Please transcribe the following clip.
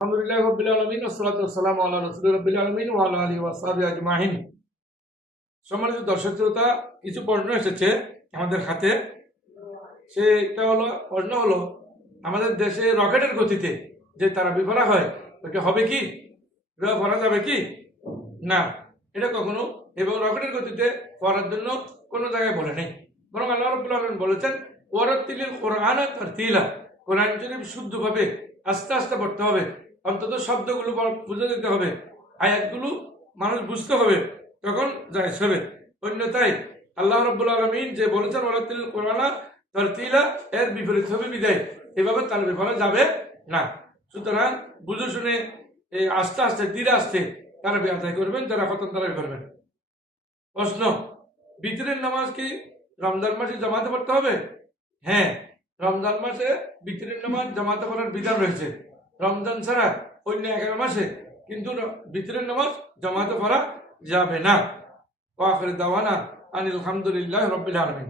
আলহামদুলিল্লাহ রাব্বিল আলামিন ওয়াসসালাতু ওয়াসসালামু আলা রাসূলির রাব্বিল আলামিন ওয়া আলা আলিহি ওয়া সাহবিহি আজমাইন। সম্মানিত দর্শক শ্রোতা, কিছু প্রশ্ন এসেছে আমাদের হাতে। সেটা হলো, প্রশ্ন হলো, আমাদের দেশে রকেটের গতিতে যে তারাবি পড়া হয়, ওটা হবে কি? পড়া যাবে কি? না, এটা কখনো এবং রকেটের গতিতে পড়ার জন্য কোনো জায়গায় বলে নেই। বরং আল্লাহ রাব্বুল আলামিন বলেছেন, ওয়ারাত্তিলিল কুরআনা তারতিলা, কোরআন শরীফ শুদ্ধভাবে আস্তে আস্তে পড়তে হবে, অন্তত শব্দগুলো বুঝে দিতে হবে, আয়াতগুলো মানুষ বুঝতে হবে, তখন জায়েজ হবে। অন্যথায় আল্লাহ রাব্বুল আলামিন যে বলেছেন ওয়ারাত্তিলিল কুরআনা তারতিলা, এর বিপরীত হবে বিদায়, এভাবে তারাবি পড়া যাবে না। সুতরাং বুঝে শুনে আস্তে আস্তে ধীরে আস্তে তারাবি আদায় করবেন, যারা খতম তারাবি করবেন। প্রশ্ন, বিতরের নামাজ কি রমজান মাসে জামাতে পড়তে হবে? হ্যাঁ, রমজান মাসে বিতরের নামাজ জামাতে পড়ার বিধান রয়েছে। রমজান ছাড়া অন্য 11 মাসে কিন্তু বিতরের নামাজ জামাতে পড়া যাবে না। ওয়া আখিরু দাওয়ানা আনিল হামদুলিল্লাহি রাব্বিল আলামিন।